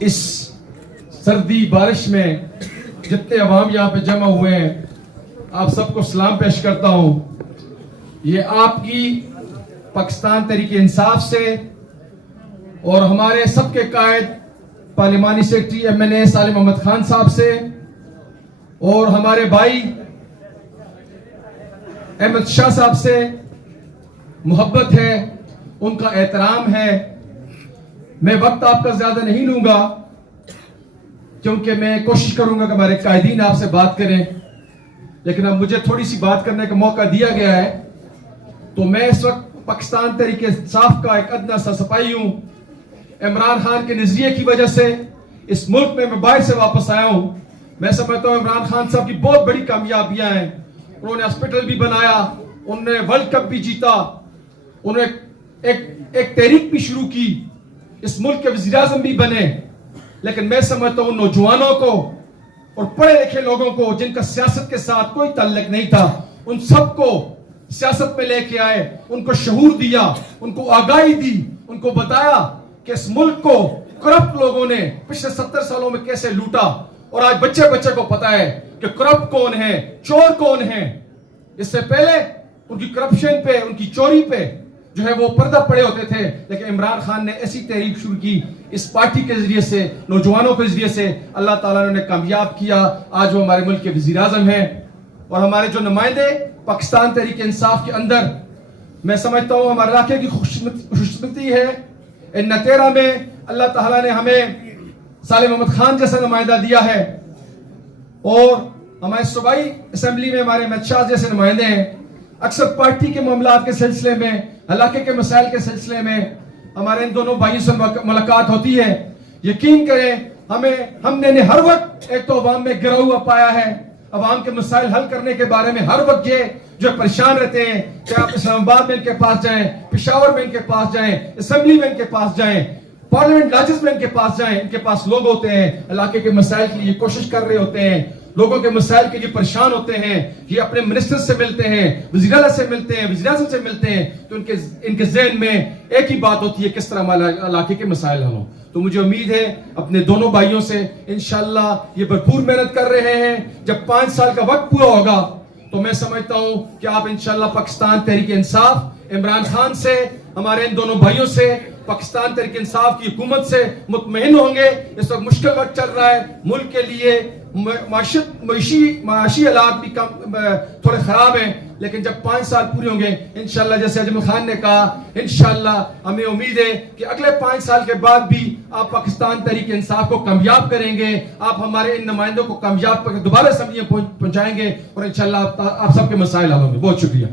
اس سردی بارش میں جتنے عوام یہاں پہ جمع ہوئے ہیں آپ سب کو سلام پیش کرتا ہوں. یہ آپ کی پاکستان تحریک انصاف سے اور ہمارے سب کے قائد پارلیمانی سیکرٹری MNA سالم احمد خان صاحب سے اور ہمارے بھائی احمد شاہ صاحب سے محبت ہے, ان کا احترام ہے. میں وقت آپ کا زیادہ نہیں لوں گا کیونکہ میں کوشش کروں گا کہ ہمارے قائدین آپ سے بات کریں, لیکن اب مجھے تھوڑی سی بات کرنے کا موقع دیا گیا ہے تو میں اس وقت پاکستان تحریک انصاف کا ایک ادنا سا سپاہی ہوں. عمران خان کے نظریے کی وجہ سے اس ملک میں باہر سے واپس آیا ہوں. میں سمجھتا ہوں عمران خان صاحب کی بہت بڑی کامیابیاں ہیں. انہوں نے ہاسپٹل بھی بنایا, انہوں نے ورلڈ کپ بھی جیتا, انہوں نے ایک تحریک بھی شروع کی, اس ملک کے وزیر اعظم بھی بنے. لیکن میں سمجھتا ہوں نوجوانوں کو اور پڑھے لکھے لوگوں کو جن کا سیاست کے ساتھ کوئی تعلق نہیں تھا, ان سب کو سیاست میں لے کے آئے, ان کو شعور دیا, ان کو آگاہی دی, ان کو بتایا کہ اس ملک کو کرپٹ لوگوں نے پچھلے 70 سالوں میں کیسے لوٹا. اور آج بچے کو پتا ہے کہ کرپٹ کون ہے, چور کون ہے. اس سے پہلے ان کی کرپشن پہ, ان کی چوری پہ جو ہے وہ پردہ پڑے ہوتے تھے, لیکن عمران خان نے ایسی تحریک شروع کی اس پارٹی کے ذریعے سے, نوجوانوں کے ذریعے سے. اللہ تعالیٰ نے انہیں کامیاب کیا. آج وہ ہمارے ملک کے وزیر اعظم ہیں. اور ہمارے جو نمائندے پاکستان تحریک انصاف کے اندر, میں سمجھتا ہوں ہمارے علاقے کی خوشقسمتی ہے ان نتیرہ میں اللہ تعالیٰ نے ہمیں سالم احمد خان جیسا نمائندہ دیا ہے, اور ہمارے صوبائی اسمبلی میں ہمارے احمد شاہ جیسے نمائندے ہیں. اکثر پارٹی کے معاملات کے سلسلے میں, علاقے کے مسائل کے سلسلے میں ہمارے ان دونوں بھائیوں سے ملاقات ہوتی ہے. یقین کریں ہم نے ہر وقت ایک تو عوام میں گرا ہوا پایا ہے. عوام کے مسائل حل کرنے کے بارے میں ہر وقت یہ جو پریشان رہتے ہیں کہ آپ اسلام آباد میں ان کے پاس جائیں, پشاور میں ان کے پاس جائیں, اسمبلی میں ان کے پاس جائیں, پارلیمنٹ لاجز میں ان کے پاس جائیں, ان کے پاس لوگ ہوتے ہیں علاقے کے مسائل کے لیے کوشش کر رہے ہوتے ہیں, لوگوں کے مسائل کے لیے پریشان ہوتے ہیں. یہ اپنے منسٹر سے ملتے ہیں, وزیر اعلیٰ سے ملتے ہیں, وزیر اعظم سے ملتے ہیں, تو ان کے ذہن میں ایک ہی بات ہوتی ہے کس طرح ہمارے علاقے کے مسائل حل ہوں. تو مجھے امید ہے اپنے دونوں بھائیوں سے انشاءاللہ یہ بھرپور محنت کر رہے ہیں. جب 5 سال کا وقت پورا ہوگا تو میں سمجھتا ہوں کہ آپ انشاءاللہ پاکستان تحریک انصاف, عمران خان سے, ہمارے ان دونوں بھائیوں سے, پاکستان تحریک انصاف کی حکومت سے مطمئن ہوں گے. اس وقت مشکل وقت چل رہا ہے ملک کے لیے, معاشی حالات بھی تھوڑے خراب ہیں, لیکن جب 5 سال پورے ہوں گے انشاءاللہ جیسے اجمل خان نے کہا, انشاءاللہ ہمیں امید ہے کہ اگلے 5 سال کے بعد بھی آپ پاکستان تحریک انصاف کو کامیاب کریں گے. آپ ہمارے ان نمائندوں کو کامیاب کر کے دوبارہ اسمبلی میں پہنچائیں گے اور انشاءاللہ آپ سب کے مسائل حل ہوں گے. بہت شکریہ.